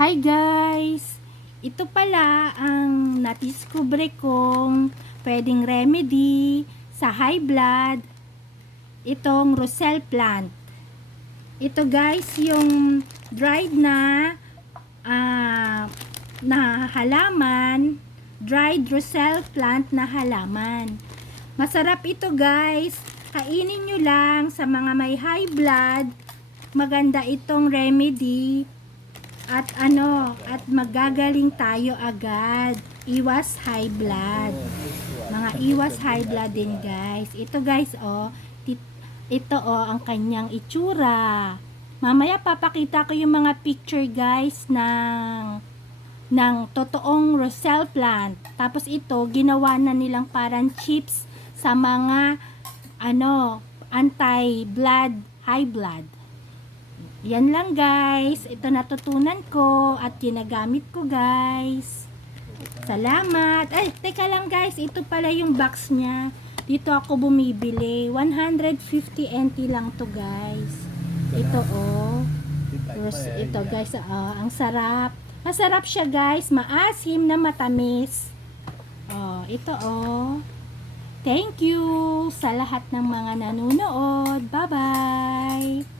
Hi guys! Ito pala ang nadiskubre kong pwedeng remedy sa high blood, itong Roselle plant. Ito guys yung dried na halaman, dried Roselle plant na halaman. Masarap ito guys, kainin nyo lang sa mga may high blood. Maganda itong remedy. At magagaling tayo agad. Iwas high blood. Mga iwas high blood din guys. Ito guys ito ang kanyang itsura. Mamaya papakita ko yung mga picture guys ng totoong Roselle plant. Tapos ito ginawa na nilang parang chips sa mga anti-blood, high blood. Yan lang guys, ito natutunan ko at ginagamit ko guys. Salamat. Ay, teka lang guys, ito pala yung box niya. Dito ako bumibili. 150 NT lang to guys. Ito ito guys, ang sarap. Masarap siya guys, maasim na matamis. Ito Thank you sa lahat ng mga nanonood. Bye-bye.